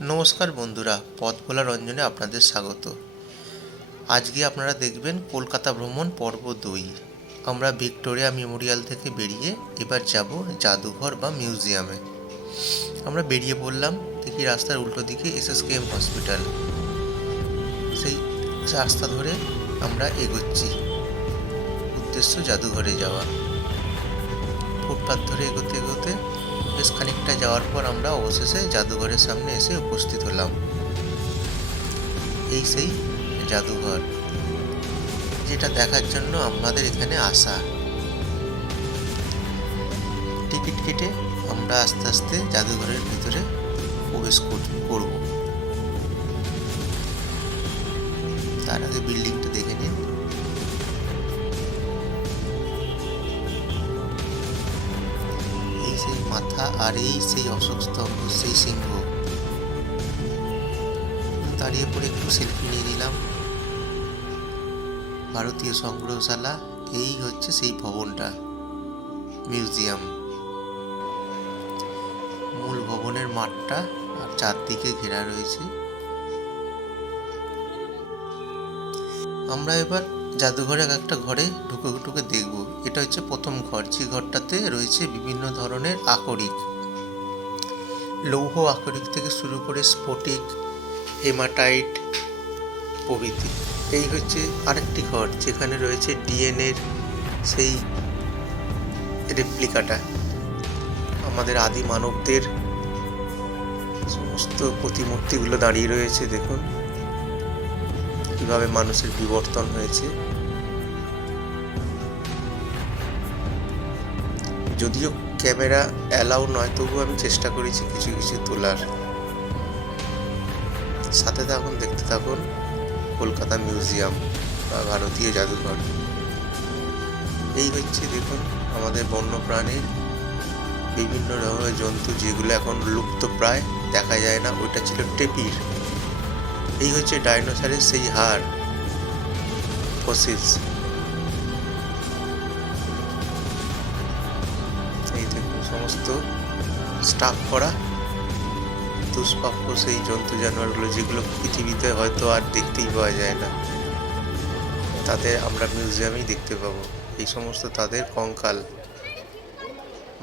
নমস্কার বন্ধুরা পথ ভোলা রঞ্জনে আপনাদের স্বাগত। আজকে আপনারা দেখবেন কলকাতা ভ্রমণ পর্ব দুই। আমরা ভিক্টোরিয়া মেমোরিয়াল থেকে বেরিয়ে এবার যাব জাদুঘর বা মিউজিয়ামে। আমরা বেরিয়ে পড়লাম দেখি রাস্তার উল্টো দিকে এসএসকেএম হসপিটাল। সেই রাস্তা ধরে আমরা এগোচ্ছি। উদ্দেশ্য জাদুঘরে যাওয়া। ফুটপাথ ধরে এগোতে এগোতে বেশ খানিকটা যাওয়ার পর আমরা অবশেষে জাদুঘরের সামনে এসে উপস্থিত হলাম। এই সেই জাদুঘর, যেটা দেখার জন্য আমাদের এখানে আসা। টিকিট কেটে আমরা আস্তে আস্তে জাদুঘরের ভিতরে প্রবেশ কর- করব। তার আগে বিল্ডিংটা দেখে নিন। এই আর এই সেই অসুস্থ সেই সিংহ। দাঁড়িয়ে পড়ে একটু সেলফি নিয়ে নিলাম। ভারতীয় সংগ্রহশালা, এই হচ্ছে সেই ভবনটা মিউজিয়াম মূল ভবনের মাঠটা আর চারদিকে ঘেরা রয়েছে। আমরা এবার জাদুঘরে এক একটা ঘরে ঢুকে ঢুকে দেখব। এটা হচ্ছে প্রথম ঘর। যে ঘরটাতে রয়েছে বিভিন্ন ধরনের আকরিক। লৌহ আকরিক থেকে শুরু করে স্ফটিক, হেমাটাইট প্রভৃতি। এই হচ্ছে আরেকটি ঘর যেখানে রয়েছে ডিএনএর সেই রেপ্লিকাটা আমাদের আদি মানবদের সমস্ত প্রতিমূর্তিগুলো দাঁড়িয়ে রয়েছে, দেখুন। কীভাবে মানুষের বিবর্তন হয়েছে। যদিও ক্যামেরা অ্যালাউ নয়, তবুও আমি চেষ্টা করেছি কিছু কিছু তোলার। সাথে থাকুন, দেখতে থাকুন। কলকাতা মিউজিয়াম বা ভারতীয় জাদুঘর। এই হচ্ছে, দেখুন, আমাদের বন্যপ্রাণীর বিভিন্ন রকমের জন্তু যেগুলো এখন লুপ্ত প্রায়, দেখা যায় না। ওইটা ছিল টেপির। এই হচ্ছে ডাইনোসরের সেই হাড় ফসিলস এই দেখুন, সমস্ত স্টাফ করা দুষ্প্রাপ্য সেই জন্তু জানোয়ারগুলো, যেগুলো পৃথিবীতে হয়তো আর দেখতেই পাওয়া যায় না। তাদের আমরা মিউজিয়ামেই দেখতে পাবো। এই সমস্ত তাদের কঙ্কাল,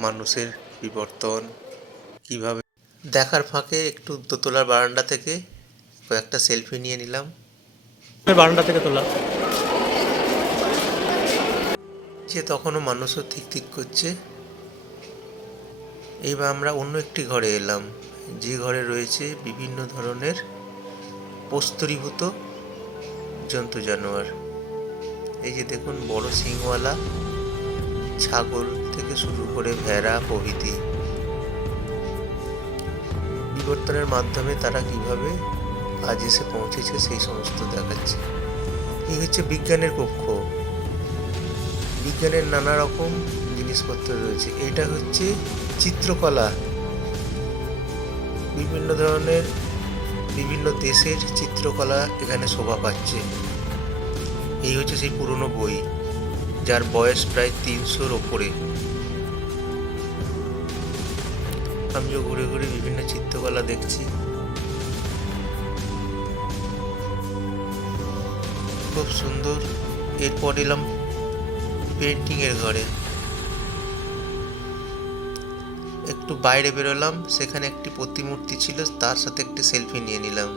মানুষের বিবর্তন, কীভাবে দেখার ফাঁকে একটু দোতলার বারান্দা থেকে কয়েকটা সেলফি নিয়ে নিলাম। বারান্দা থেকে তোলা। যে তখনও মানুষও ঠিক ঠিক করছে। এইবার আমরা অন্য একটি ঘরে এলাম। যে ঘরে রয়েছে বিভিন্ন ধরনের প্রস্তরীভূত জন্তু জানোয়ার। এই যে দেখুন বড় সিংওয়ালা ছাগল থেকে শুরু করে ভেড়া প্রভৃতি। বিবর্তনের মাধ্যমে তারা কীভাবে আজ এসে পৌঁছেছে সেই সমস্ত দেখাচ্ছে। এই হচ্ছে বিজ্ঞানের কক্ষ। বিজ্ঞানের নানা রকম জিনিসপত্র রয়েছে। এটা হচ্ছে চিত্রকলা। বিভিন্ন ধরনের বিভিন্ন দেশের চিত্রকলা এখানে শোভা পাচ্ছে। এই হচ্ছে সেই পুরনো বই, যার বয়স প্রায় তিনশোর ওপরে। আমিও ঘুরে ঘুরে বিভিন্ন চিত্রকলা দেখছি খুব সুন্দর। এরপর এলাম পেন্টিং এর ঘরে। একটু বাইরে বেরোলাম, সেখানে একটি প্রতিমূর্তি ছিল, তার সাথে একটি সেলফি নিয়ে নিলাম।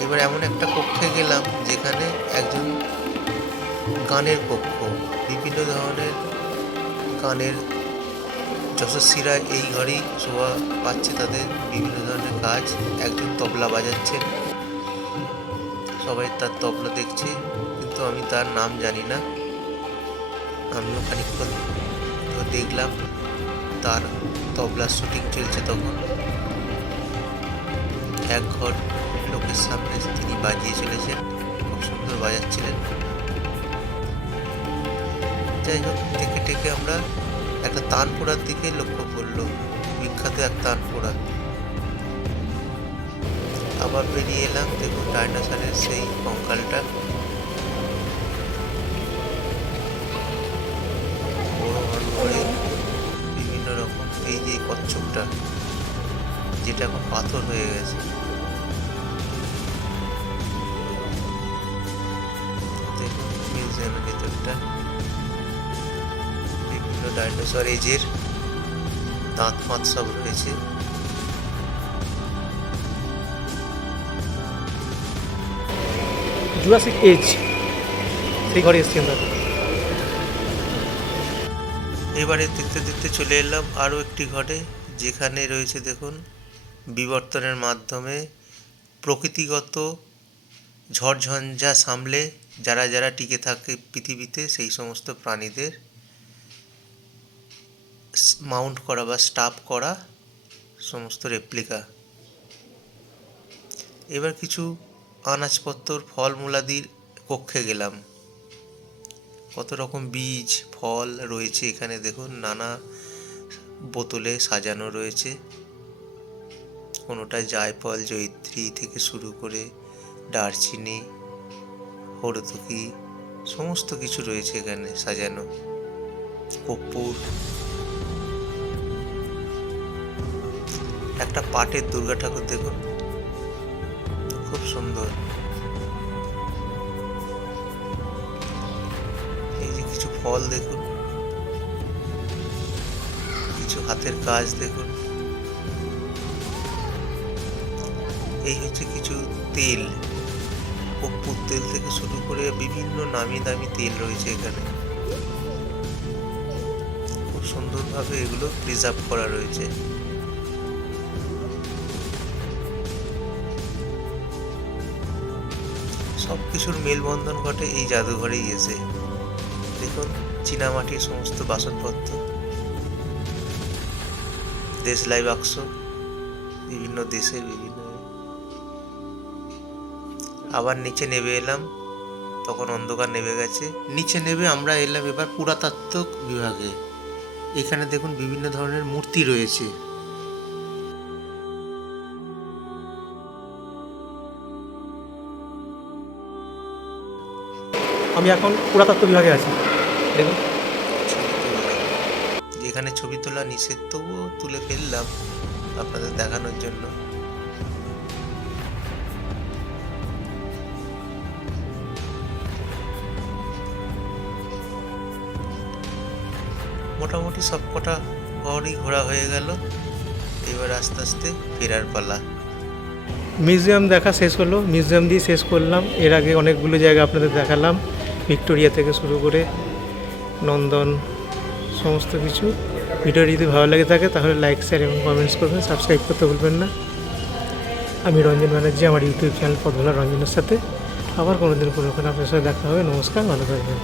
এবার এমন একটা কক্ষে গেলাম, যেখানে একজন গানের কক্ষ, বিভিন্ন ধরনের গানের যশস্বীরা এই ঘরেই শোভা পাচ্ছে তাদের, বিভিন্ন ধরনের কাজ, একজন তবলা বাজাচ্ছেন। সবাই তার তবলা দেখছে, কিন্তু আমি তার নাম জানি না। আমিও খানিকক্ষণ দেখলাম তার তবলার শুটিং চলছে তখন। এক ঘর লোকের সামনে তিনি বাজিয়ে চলেছেন, খুব সুন্দর বাজাচ্ছিলেন। যাই হোক, টেকে টেকে আমরা একটা তানপোড়ার দিকে লক্ষ্য করল বিখ্যাত এক তানপুরা। আবার বেরিয়ে এলাম। দেখুন, ডাইনোসরের সেই কঙ্কালটা। করে বিভিন্ন রকম, এই যে কচ্ছপটা, যেটা এখন পাথর হয়ে গেছে। দেখুন, মিউজিয়ামের বিভিন্ন ডাইনোসর এজের দাঁত ফাঁত সব রয়েছে। জুরাসিক এজ সেই ঘরে এসেছি আমরা। এবারে দেখতে দেখতে চলে এলাম আরও একটি ঘরে, যেখানে রয়েছে দেখুন, বিবর্তনের মাধ্যমে প্রকৃতিগত ঝড়ঝঞ্ঝা সামলে যারা যারা টিকে থাকে পৃথিবীতে, সেই সমস্ত প্রাণীদের মাউন্ট করা বা স্টাফ করা সমস্ত রেপ্লিকা এবার কিছু আনাজপত্র ফলমূলাদির কক্ষে গেলাম। কত রকম বীজ, ফল রয়েছে এখানে, দেখুন, নানা বোতলে সাজানো রয়েছে। কোনোটায় জায়ফল, জয়িত্রী থেকে শুরু করে দারচিনি হরতকি সমস্ত কিছু রয়েছে এখানে সাজানো। কর্পূর। একটা পাটের দুর্গা ঠাকুর, দেখুন। খুব সুন্দর। এই যে কিছু ফল দেখুন। কিছু হাতের কাজ দেখুন। এই হচ্ছে কিছু তেল। কর্পূর তেল থেকে শুরু করে বিভিন্ন নামি দামি তেল রয়েছে এখানে। খুব সুন্দরভাবে এগুলো প্রিজার্ভ করা রয়েছে। সব কিছুর মেলবন্ধন ঘটে এই জাদুঘরেই এসে। দেখুন, চীনামাটির সমস্ত বাসনপত্র দেশলাই বাক্স, বিভিন্ন দেশের বিভিন্ন। আবার নিচে নেমে এলাম, তখন অন্ধকার নেমে গেছে। নিচে নেমে আমরা এলাম এবার পুরাতাত্ত্বিক বিভাগে। এখানে দেখুন বিভিন্ন ধরনের মূর্তি রয়েছে। আমি এখন পুরাতত্ত্ব বিভাগে আছি। দেখুন। যেখানে ছবি তোলা নিষেধ তবুও তুলে ফেললাম আপনাদের দেখানোর জন্য। মোটামুটি সবকটা ঘরই ঘোরা হয়ে গেল। এবার আস্তে আস্তে ফেরার পালা। মিউজিয়াম দেখা শেষ হলো। মিউজিয়াম দিয়ে শেষ করলাম। এর আগে অনেকগুলো জায়গা আপনাদের দেখালাম। ভিক্টোরিয়া থেকে শুরু করে নন্দন, সমস্ত কিছু। ভিডিও যদি ভালো লাগে থাকে, তাহলে লাইক শেয়ার এবং কমেন্টস করবেন। সাবস্ক্রাইব করতে ভুলবেন না। আমি রঞ্জন ব্যানার্জি, আমার ইউটিউব চ্যানেল পদভোলা রঞ্জনের সাথে। আবার কোনো দিন কোনো আপনার সাথে দেখা হবে। নমস্কার, ভালো থাকবেন।